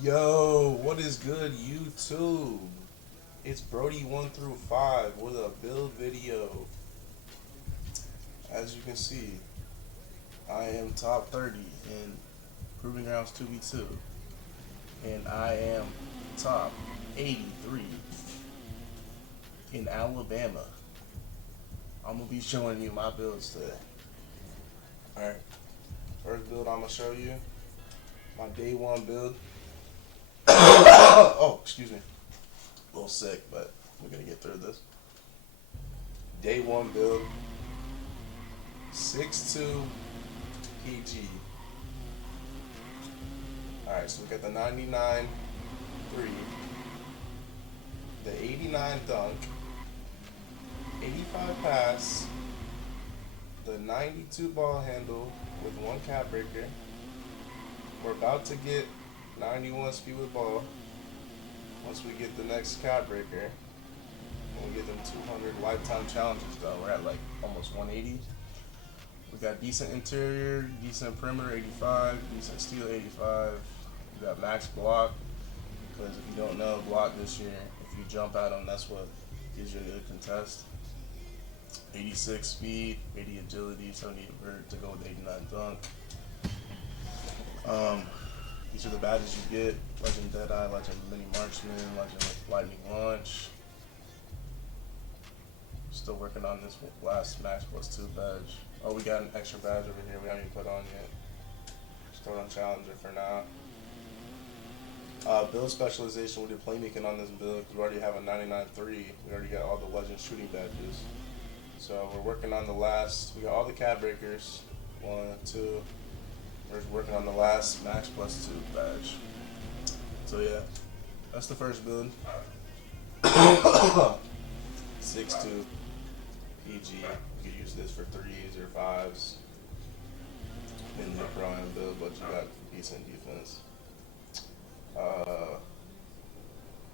Yo, what is good, YouTube? It's Brody 1 through 5 with a build video. As you can see, I am top 30 in Proving Grounds 2v2, and I am top 83 in Alabama. I'm gonna be showing you my builds today. Alright, first build I'm gonna show you, my day one build. Oh, excuse me. A little sick, but we're gonna get through this. Day one build, 6'2 PG. Alright, so we got the 99 3, the 89 dunk, 85 pass, the 92 ball handle with one cap breaker. We're about to get 91 speed with ball. Once we get the next cap breaker, when we get them 200 lifetime challenges though, we're at like almost 180. We got decent interior, decent perimeter 85, decent steal 85. We got max block, because if you don't know, block this year, if you jump at them, that's what gives you a good contest. 86 speed, 80 agility, 70 vert to go with 89 dunk. These are the badges you get: Legend Deadeye, Legend Mini Marksman, Legend Lightning Launch. Still working on this last Max Plus 2 badge. Oh, we got an extra badge over here we haven't even put on yet. Start on Challenger for now. Build specialization, we did playmaking on this build because we already have a 99.3. We already got all the Legend shooting badges. So we're working on the last, we got all the cap breakers. 1, 2. We're working on the last Max Plus 2 badge. So yeah, that's the first build. 6'2 PG. You could use this for 3s or 5s. In the Brian build, but you got decent defense.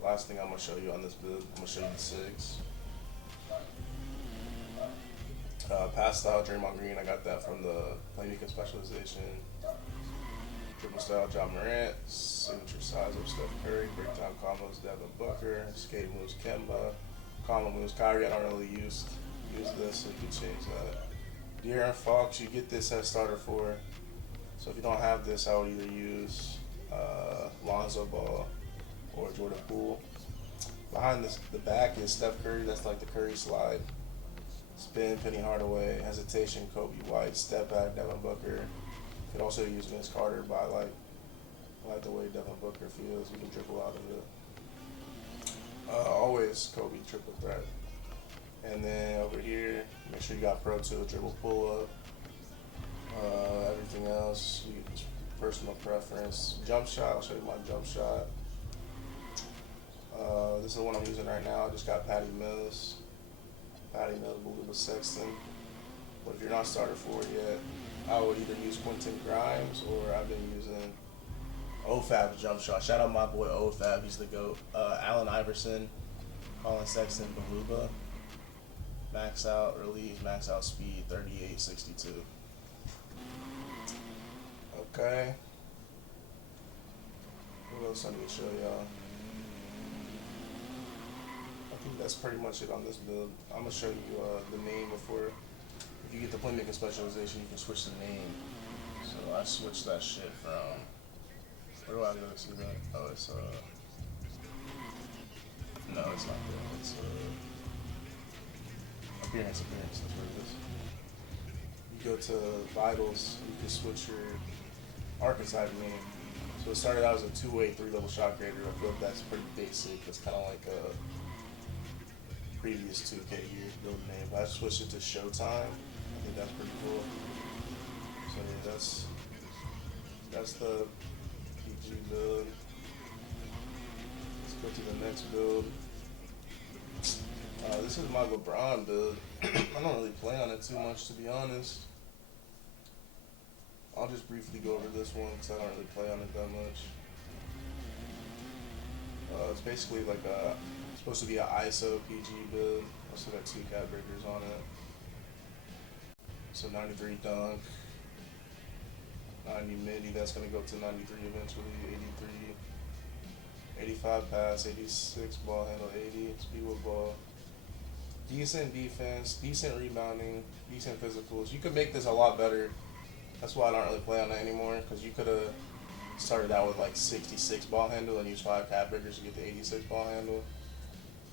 Last thing I'm gonna show you on this build, I'm gonna show you the 6. Pass style Draymond Green, I got that from the playmaking specialization. Triple style John Morant, signature size of Steph Curry, breakdown combos Devin Booker, skate moves Kemba, combo moves Kyrie. I don't really use this, so you can change that. De'Aaron Fox, you get this as starter 4. So if you don't have this, I would either use Lonzo Ball or Jordan Poole. Behind this, the back is Steph Curry. That's like the Curry slide. Spin, Penny Hardaway, hesitation, Kobe White, step back, Devin Booker. You could also use Vince Carter, but I like the way Devin Booker feels. You can dribble out of it. Always Kobe triple threat. And then over here, make sure you got Pro 2, dribble pull up. Everything else, personal preference. Jump shot, I'll show you my jump shot. This is the one I'm using right now. I just got Patty Mills, Beluga Sexton. But if you're not starter 4 yet, I would either use Quentin Grimes or I've been using OFAB's jump shot. Shout out my boy OFAB, he's the GOAT. Allen Iverson, Colin Sexton, Beluga. Max out release, max out speed, 38.62. Okay. What else I need to show y'all? I think that's pretty much it on this build. I'm gonna show you the name before. If you get the playmaking specialization, you can switch the name. So I switched that shit from. Where do I go to see that? Oh, it's no, it's not there. It's appearance. That's where it is. You go to Vitals, you can switch your archetype name. So it started out as a 2-way, 3-level shot creator. I feel like that's pretty basic. It's kind of like a previous 2K years build name. But I switched it to Showtime. I think that's pretty cool. So yeah, that's the PG build. Let's go to the next build. This is my LeBron build. I don't really play on it too much, to be honest. I'll just briefly go over this one because I don't really play on it that much. It's basically like supposed to be an ISO PG build. Also got 2 cap breakers on it. So 93 dunk, 90 midi, that's going to go to 93 eventually, 83 85 pass, 86 ball handle, 80 speed with ball. Decent defense, decent rebounding, decent physicals. You could make this a lot better. That's why I don't really play on it anymore, because you could have started out with like 66 ball handle and used 5 cap breakers to get the 86 ball handle.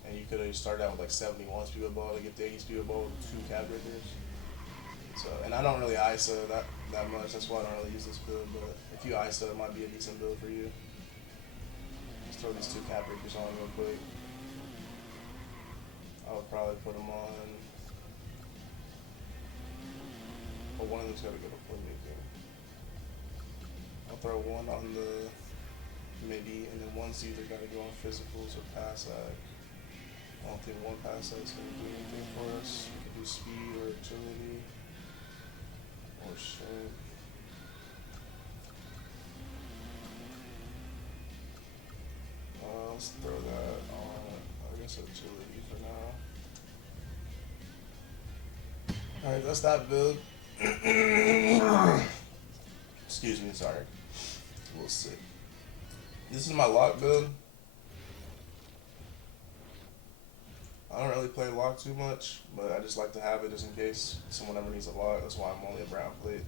And you could have started out with like 71 speed with ball to get the 80 speed with ball with 2 cap breakers. So, and I don't really ISO that much. That's why I don't really use this build. But if you ISO, it might be a decent build for you. Let's throw these 2 cap breakers on real quick. I would probably put them on. But one of them's got to go to playmaking. I'll throw one on the midi, and then one's either got to go on physicals or pass side. I don't think one pass side is going to do anything for us. We could do speed or agility or strength. Let's throw that on, I guess, agility for now. Alright, that's that build. Excuse me, sorry. A little sick. This is my lock build. I don't really play lock too much, but I just like to have it just in case someone ever needs a lock. That's why I'm only a brown plate.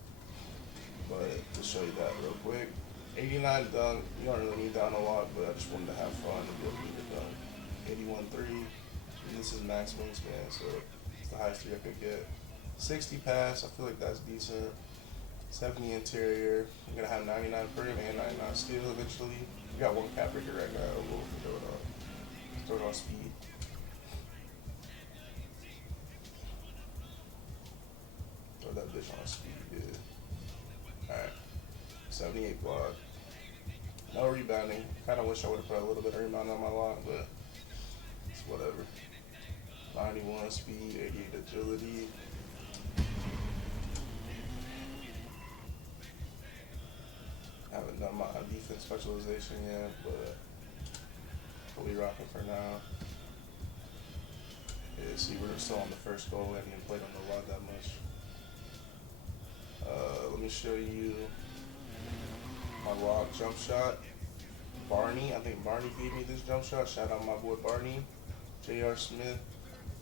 But to show you that real quick. 89 dunk, you don't really need that on a lot, but I just wanted to have fun and be able to get it done. 81 3, and this is max wingspan, so it's the highest 3 I could get. 60 pass, I feel like that's decent. 70 interior, I'm gonna have 99 prim and 99 steal eventually. We got 1 cap breaker right now, we'll throw it on. Throw it on speed. Throw that bitch on speed, yeah. Alright. 78 block. No rebounding. Kinda wish I would have put a little bit of rebound on my lock, but it's whatever. 91 speed, 88 agility. Haven't done my defense specialization yet, but we'll be rocking for now. Yeah, see, we're still on the first goal. We haven't even played on the lot that much. Let me show you my lock jump shot. Barney, I think Barney gave me this jump shot. Shout out my boy Barney. J.R. Smith,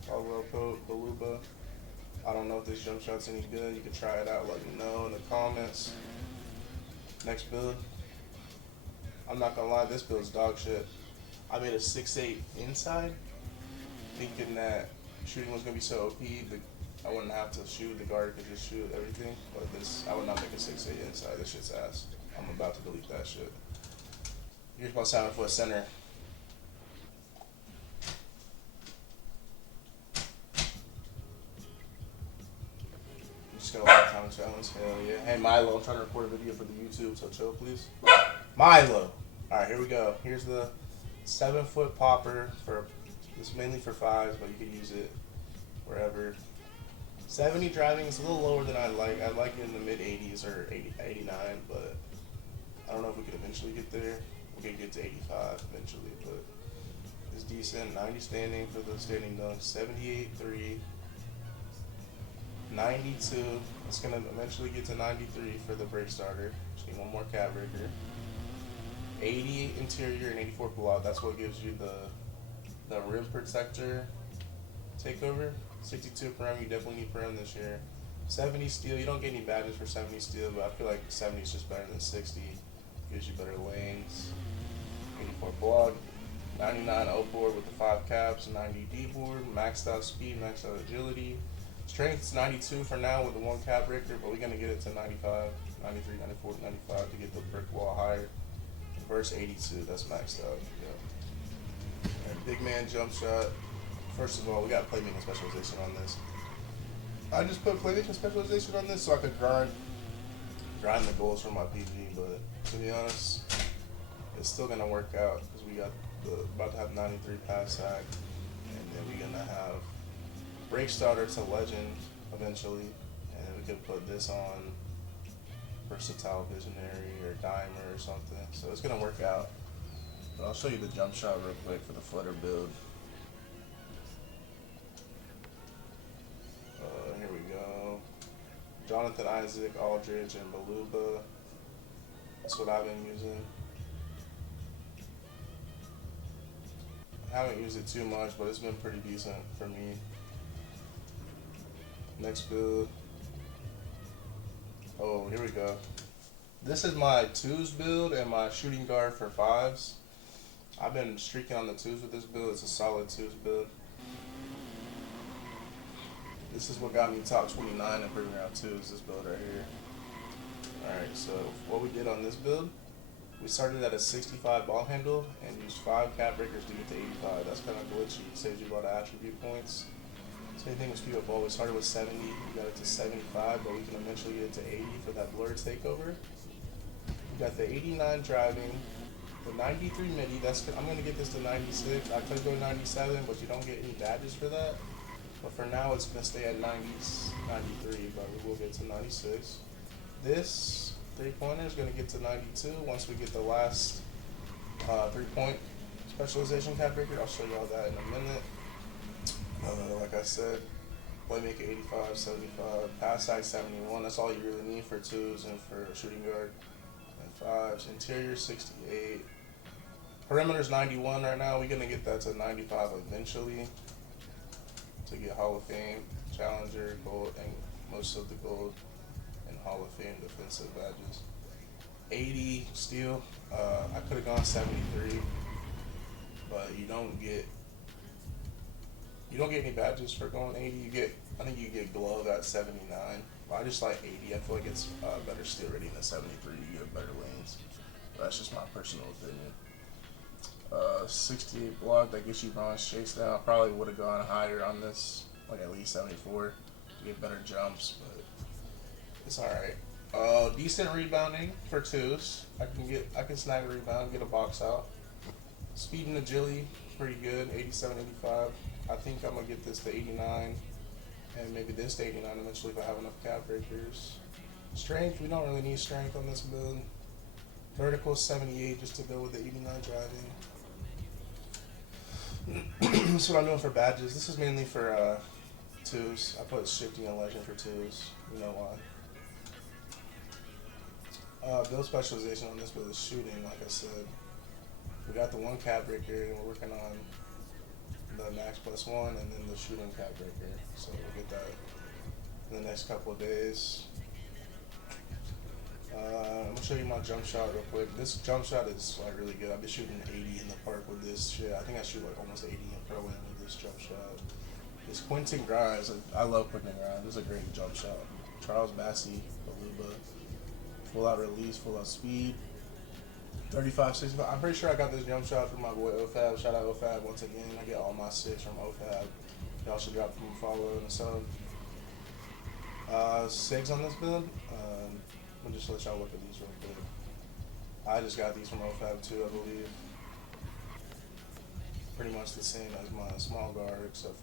Caldwell Pope, Baluba. I don't know if this jump shot's any good. You can try it out, let me know in the comments. Next build. I'm not gonna lie, this build's dog shit. I made a 6'8" inside, thinking that shooting was gonna be so OP that I wouldn't have to shoot. The guard could just shoot everything. But this, I would not make a 6'8" inside. This shit's ass. I'm about to delete that shit. Here's my 7-foot center. Just got a lot of time challenge. Hell yeah. Hey Milo, I'm trying to record a video for the YouTube, so chill please. Milo. Alright, here we go. Here's the 7-foot popper for this, mainly for 5s, but you can use it wherever. 70 driving is a little lower than I like. I like it in the mid 80s or 80, 89, but I don't know if we could eventually get there. We could get to 85 eventually, but it's decent. 90 standing for the standing dunk. 78 3. 92. It's gonna eventually get to 93 for the break starter. Just need one more cap breaker. 80 interior and 84 block. That's what gives you the rim protector takeover. 62 prim. You definitely need prim this year. 70 steal. You don't get any badges for 70 steal, but I feel like 70 is just better than 60. Gives you better lanes. 84 block. 99 O board with the 5 caps. 90 D board. Maxed out speed. Maxed out agility. Strength's 92 for now with the 1 cap breaker, but we're going to get it to 95, 93, 94, 95 to get the brick wall higher. Verse 82, that's maxed out. Yeah. Right, big man jump shot. First of all, we got playmaking specialization on this. I just put playmaking specialization on this so I could grind the goals for my PG, but to be honest, it's still going to work out because we got about to have 93 pass sack, and then we're going to have break starter to legend eventually, and we could put this on versatile visionary or dimer or something. So it's gonna work out. But I'll show you the jump shot real quick for the flutter build. Here we go. Jonathan Isaac, Aldridge, and Baluba. That's what I've been using. Haven't used it too much, but it's been pretty decent for me. Next build. Oh, here we go. This is my twos build and my shooting guard for fives. I've been streaking on the twos with this build. It's a solid twos build. This is what got me top 29 in premium round twos. This build right here. Alright, so what we did on this build, we started at a 65 ball handle and used 5 cap breakers to get to 85. That's kind of glitchy. It saves you a lot of attribute points. Same thing with speed of ball. We started with 70, we got it to 75, but we can eventually get it to 80 for that blur takeover. We got the 89 driving, the 93 midi. I'm gonna get this to 96. I could go 97, but you don't get any badges for that. But for now, it's gonna stay at 93, but we will get to 96. This 3-pointer is gonna get to 92 once we get the last 3-point specialization cap breaker. I'll show y'all that in a minute. Like I said, playmaker 85, 75, pass side 71. That's all you really need for twos and for shooting guard and fives. Interior 68. Perimeter's 91 right now. We're gonna get that to 95 eventually to get Hall of Fame, Challenger, Gold, and most of the Gold and Hall of Fame defensive badges. 80 steel. I could have gone 73, but you don't get any badges for going 80. I think you get glove at 79. But I just like 80. I feel like it's better steel rating than 73. You get better lanes. But that's just my personal opinion. 68 block, that gets you bronze chase down. I probably would have gone higher on this, like at least 74 to get better jumps, but it's alright. Decent rebounding for twos. I can snag a rebound, get a box out. Speed and agility, pretty good, 87, 85. I think I'm gonna get this to 89 and maybe this to 89 eventually if I have enough cap breakers. Strength, we don't really need strength on this build. Vertical 78 just to go with the 89 driving. That's what I'm doing for badges. This is mainly for twos. I put shifting and legend for twos. You know why. Build specialization on this build is shooting, like I said. We got the 1 cap breaker and we're working on the max +1 and then the shooting cap breaker. So we'll get that in the next couple of days. I'm gonna show you my jump shot real quick. This jump shot is like really good. I've been shooting 80 in the park with this shit. I think I shoot like almost 80 in pro am with this jump shot. It's Quentin Grimes. I love Quentin Grimes. This is a great jump shot. Charles Bassey, Baluba. Full out release, full out speed. 35, 65. I'm pretty sure I got this jump shot from my boy OFAB. Shout out OFAB once again. I get all my six from OFAB. Y'all should drop him a follow and a sub. Sigs on this build. I'll just let y'all look at these real quick. I just got these from OFAB too, I believe. Pretty much the same as my small guard, except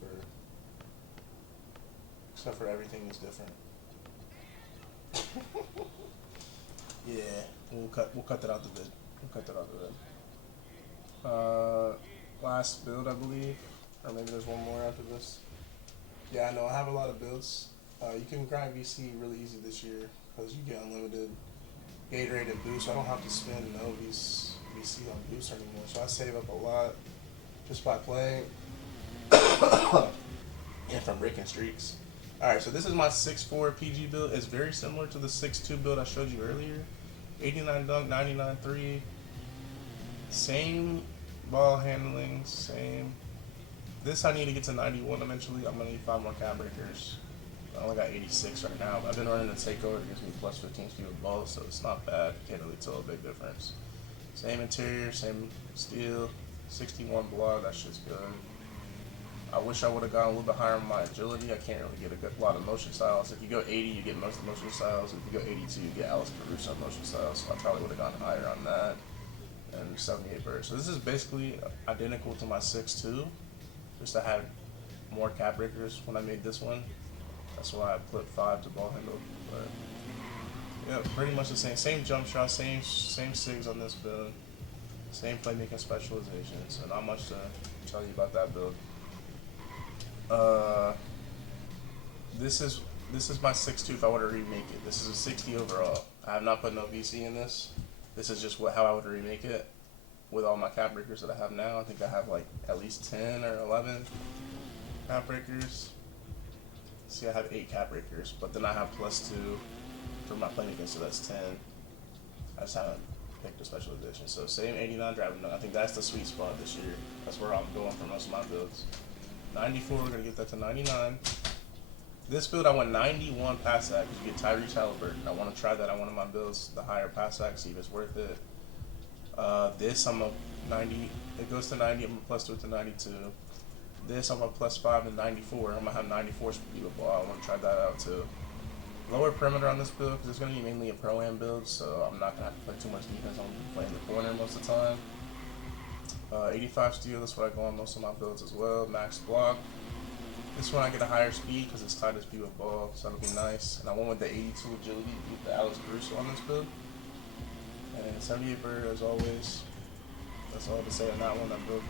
for everything is different. Yeah, we'll cut that out the vid. Last build, I believe, or maybe there's one more after this. Yeah, I know I have a lot of builds. You can grind VC really easy this year because you get unlimited Gatorade and boost. I don't have to spend no VC on boost anymore, so I save up a lot just by playing and from breaking streaks. Alright, so this is my 6'4 PG build. It's very similar to the 6'2 build I showed you earlier. 89 dunk, 99 3. Same ball handling, same. This I need to get to 91 eventually. I'm gonna need 5 more cap breakers. I only got 86 right now. I've been running the takeover. It gives me plus 15 speed with ball, so it's not bad. Can't really tell a big difference. Same interior, same steel. 61 block. That shit's good. I wish I would have gone a little bit higher on my agility. I can't really get a lot of motion styles. If you go 80, you get most of the motion styles. If you go 82, you get Alex Caruso motion styles. So I probably would have gone higher on that. And 78 burst. So this is basically identical to my 6'2", just I had more cap breakers when I made this one. That's why I put 5 to ball handle. But yeah, pretty much the same jump shot, same SIGs on this build, same playmaking specializations. So not much to tell you about that build. This is my 6'2" if I were to remake it. This is a 60 overall. I have not put no VC in this. This is just how I would remake it. with all my cap breakers that I have now. I think I have like at least 10 or 11 cap breakers. See, I have 8 cap breakers, but then I have +2 for my playmaking, so that's 10. I just haven't picked a specialization. So same 89 driving dunk. I think that's the sweet spot this year. That's where I'm going for most of my builds. 94, we're gonna get that to 99. This build I went 91 pass sack because you get Tyrese Halliburton. I want to try that on one of my builds, the higher pass sack, see if it's worth it. This I'm a 90. It goes to 90. I'm a +2 to 92. This I'm a +5 to 94. I'm gonna have 94 speed with ball. I want to try that out too. Lower perimeter on this build because it's gonna be mainly a pro-am build, so I'm not gonna have to play too much defense. I'm gonna be playing the corner most of the time. 85 steal. That's what I go on most of my builds as well. Max block. This one I get a higher speed because it's tight as speed with ball, so that'll be nice. And I went with the 82 agility with the Alex Caruso on this build. And 78 bird as always. That's all to say on that one. That build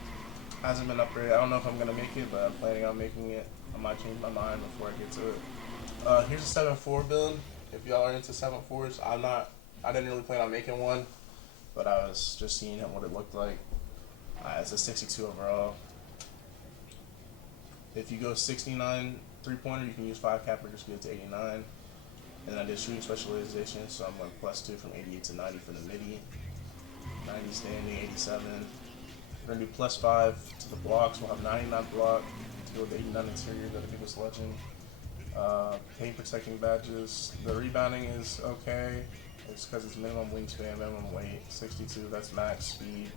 hasn't been upgraded. I don't know if I'm gonna make it, but I'm planning on making it. I might change my mind before I get to it. Here's a 7-4 build. If y'all are into 7-4s, I didn't really plan on making one, but I was just seeing what it looked like. It's a 62 overall. If you go 69 3-pointer, you can use 5 cap breakers to get to 89. And then I did shooting specialization, so I'm going +2 from 88 to 90 for the midi. 90 standing, 87. We're going to do +5 to the blocks. We'll have 99 block to go with the 89 interior that I think was legend. Paint protecting badges. The rebounding is okay. It's because it's minimum wingspan, minimum weight. 62, that's max speed.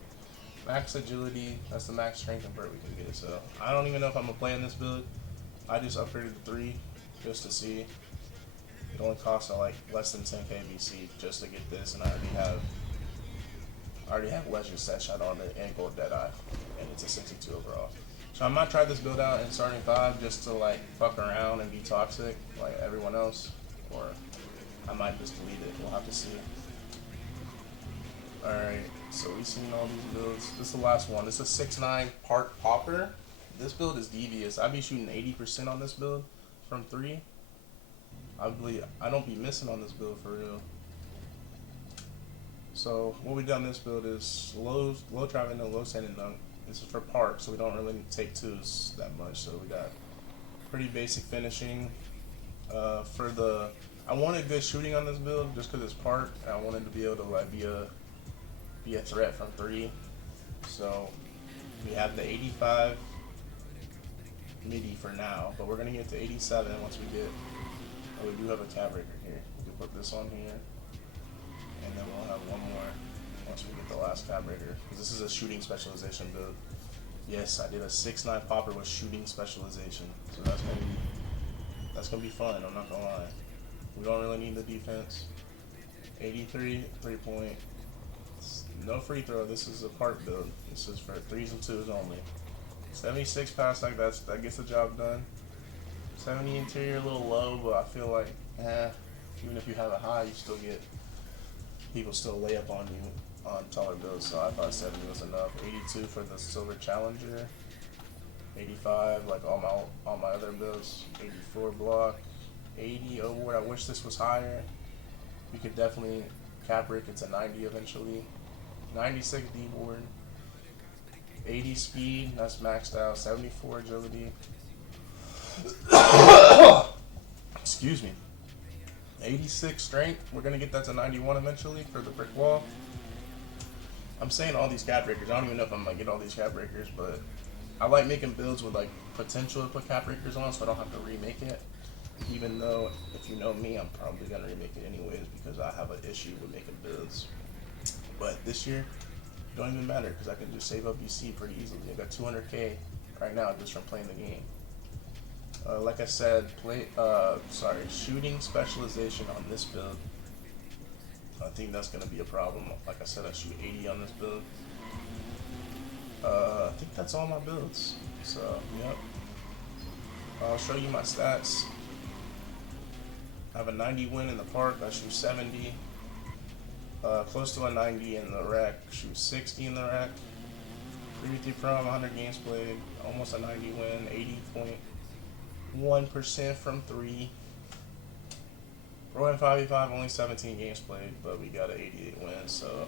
Max agility, that's the max strength and vert we can get. So I don't even know if I'm gonna play in this build. I just upgraded the 3 just to see. It only costs like less than 10k VC just to get this, and I already have Legend set shot on it and Gold Deadeye, and it's a 62 overall. So I might try this build out in starting 5 just to like fuck around and be toxic like everyone else, or I might just delete it. We'll have to see. Alright, so we've seen all these builds. This is the last one. This is a 6'9" Park Popper. This build is devious. I'd be shooting 80% on this build from 3. I don't be missing on this build for real. So what we done this build is low driving and low standing dunk. This is for Park, so we don't really need to take 2s that much. So we got pretty basic finishing. I wanted good shooting on this build just because it's Park. I wanted to be able to like be a threat from 3. So we have the 85 midi for now, but we're gonna get to 87 once we get. Oh, we do have a cap breaker here. We can put this on here, and then we'll have one more once we get the last cap breaker. Because this is a shooting specialization build. Yes, I did a 6'9" popper with shooting specialization, so that's gonna be fun. I'm not gonna lie. We don't really need the defense. 83 3-point. No free throw. This is a Park build. This is for 3s and 2s only. 76 pass like that gets the job done. 70 interior, a little low, but I feel like, even if you have it high, you still get people still lay up on you on taller builds. So I thought 70 was enough. 82 for the Silver Challenger. 85 like all my other builds. 84 block. 80 overboard. I wish this was higher. We could definitely cap break it to 90 eventually. 96 D-board. 80 speed, that's maxed out. 74 agility. Excuse me. 86 strength. We're gonna get that to 91 eventually for the brick wall. I'm saying all these cap breakers. I don't even know if I'm gonna get all these cap breakers, but I like making builds with like potential to put cap breakers on, so I don't have to remake it. Even though, if you know me, I'm probably gonna remake it anyways because I have an issue with making builds. But this year, it don't even matter because I can just save up BC pretty easily. I got 200k right now just from playing the game. Like I said, shooting specialization on this build. I think that's gonna be a problem. Like I said, I shoot 80 on this build. I think that's all my builds. So, yep. I'll show you my stats. I have a 90 win in the Park. I shoot 70. Close to a 90 in the rec. Shoot 60 in the rec. 3v3 from 100 games played. Almost a 90 win. 80.1% from 3. Pro and 5v5 only 17 games played, but we got an 88 win. So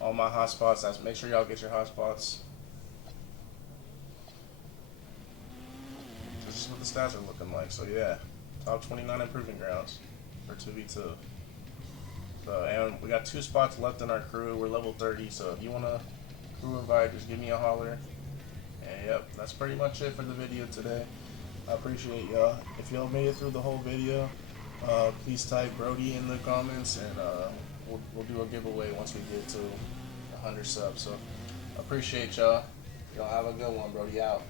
all my hotspots. Make sure y'all get your hotspots. This is what the stats are looking like. So yeah, top 29 in Proving Grounds for 2v2. So, and we got 2 spots left in our crew. We're level 30, so if you want to crew invite, just give me a holler. And yep, that's pretty much it for the video today. I appreciate y'all. If y'all made it through the whole video, please type Brody in the comments, and we'll do a giveaway once we get to 100 subs. So appreciate y'all. Y'all have a good one. Brody out.